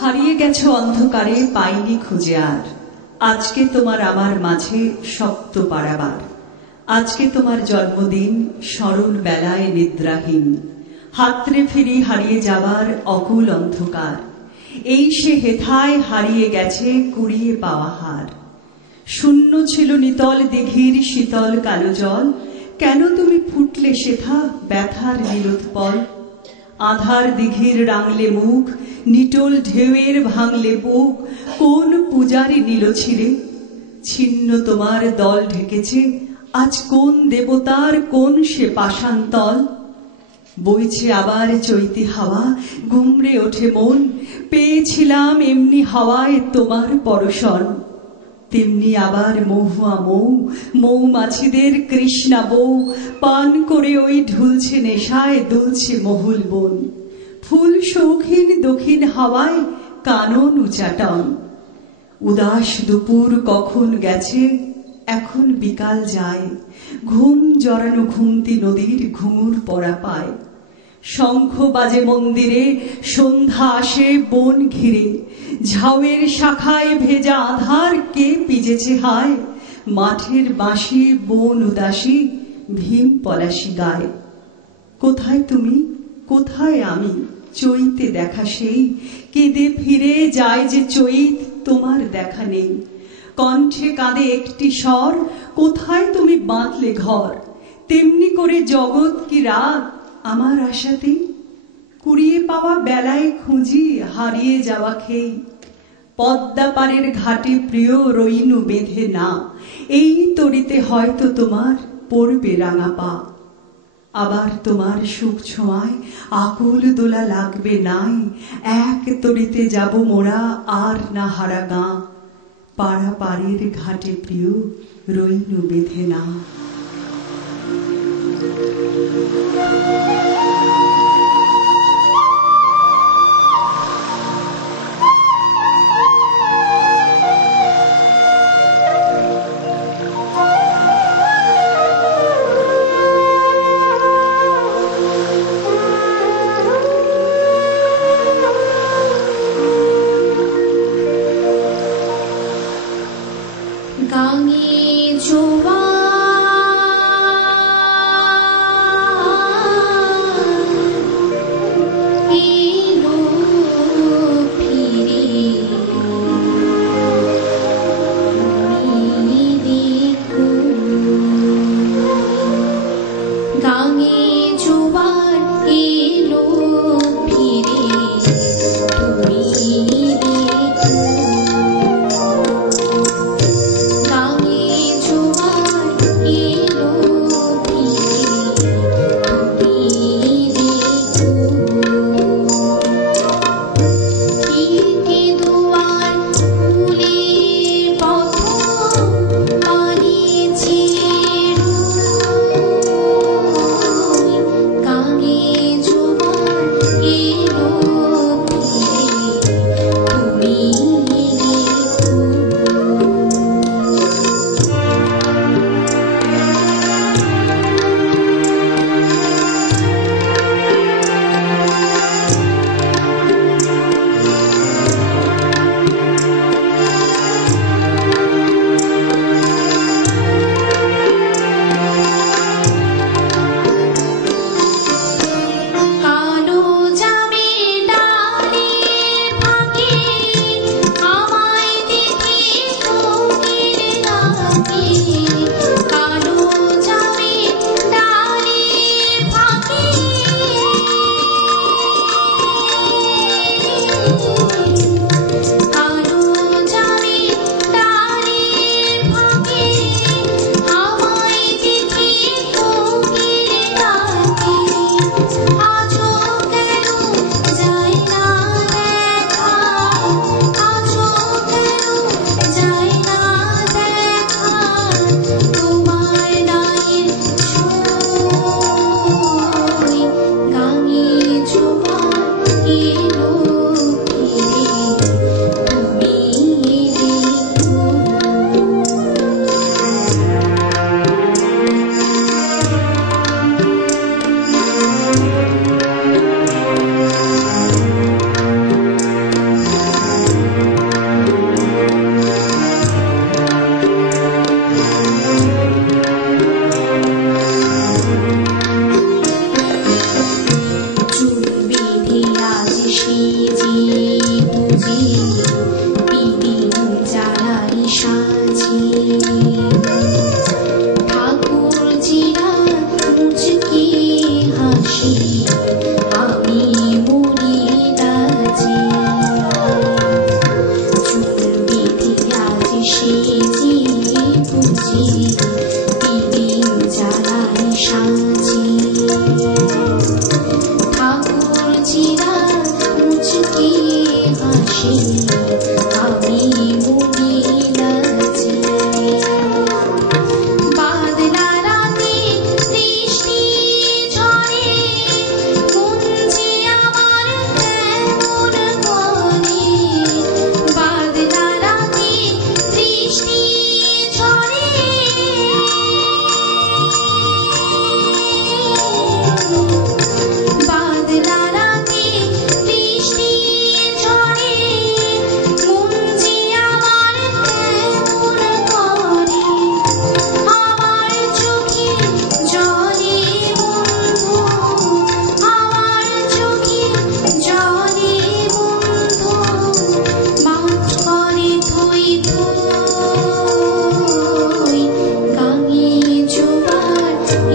হারিয়ে গেছো অন্ধকারে, পাইনি খুঁজে আর। আজকে তোমার আমার মাঝে শক্ত পারাবার। আজকে তোমার জন্মদিন, সরল বেলায় নিদ্রাহীন। হাতড়ে ফিরি হারিয়ে যাবার অকুল অন্ধকার। এই সে হেথায় হারিয়ে গেছে কুড়িয়ে পাওয়া হার। শূন্য ছিল নিতল দিঘির শীতল কালো জল, কেন তুমি ফুটলে সেথা ব্যথার নীলোৎপল। আধার দিঘির রাঙলে মুখ, নিটোল ঢেউয়ের ভাঙলে বুক, কোন পূজারি নীল ছিঁড়ে। ছিন্ন তোমার দল ঢেকেছে আজ কোন দেবতার, কোন সে পাষাণতল। বইছে আবার চৈতি হাওয়া, গুমড়ে ওঠে মন, পেয়েছিলাম এমনি হাওয়ায় তোমার পরশন। তেমনি আবার মহুয়া মৌ, মৌমাছিদের কৃষ্ণা বউ, পান করে ওই ঢুলছে নেশায়, দুলছে মহুল বন। ফুল শৌখিন দক্ষিণ হাওয়ায় কানন উচাটন। উদাস দুপুর কখন গেছে, এখন বিকাল যায়। ঘুম জড়ানো ঘুমতি নদীর ঘুঙুর পরা পায়। শঙ্খ বাজে মন্দিরে, সন্ধ্যা আসে বন ঘিরে। ঝাউয়ের শাখায় ভেজা আধার কে পিজেছে হায়। মাঠের বাঁশি বন উদাসী, ভীম পলাশি গায়। কোথায় তুমি, কোথায় আমি, চৈতে দেখা সেই। কেঁদে ফিরে যায় যে চৈত, তোমার দেখা নেই। কণ্ঠে কাঁদে একটি স্বর, কোথায় তুমি বাঁধলে ঘর। তেমনি করে জগৎ কি রাত আমার আশাতে। কুড়িয়ে পাওয়া বেলায় খুঁজি হারিয়ে যাওয়া খেই। পদ্মা পাড়ের ঘাটে প্রিয় রইনু বেঁধে না, এই তরিতে হয়তো তোমার পড়বে রাঙা পা। আবার তোমার সুখ ছোঁয়ায় আকুল দোলা লাগবে নাই। এক তরিতে যাব মোরা আর না হারা গাঁ। পাড়া পাড়ের ঘাটে প্রিয় রইনু বেঁধে না। গাঙে জোয়ার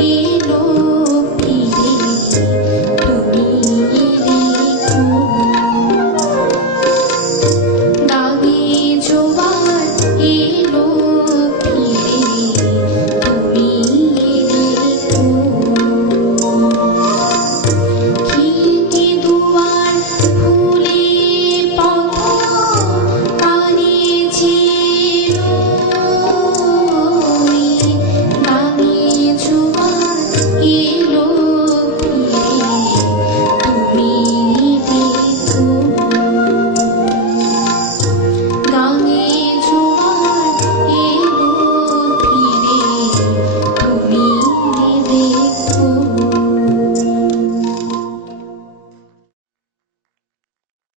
এলো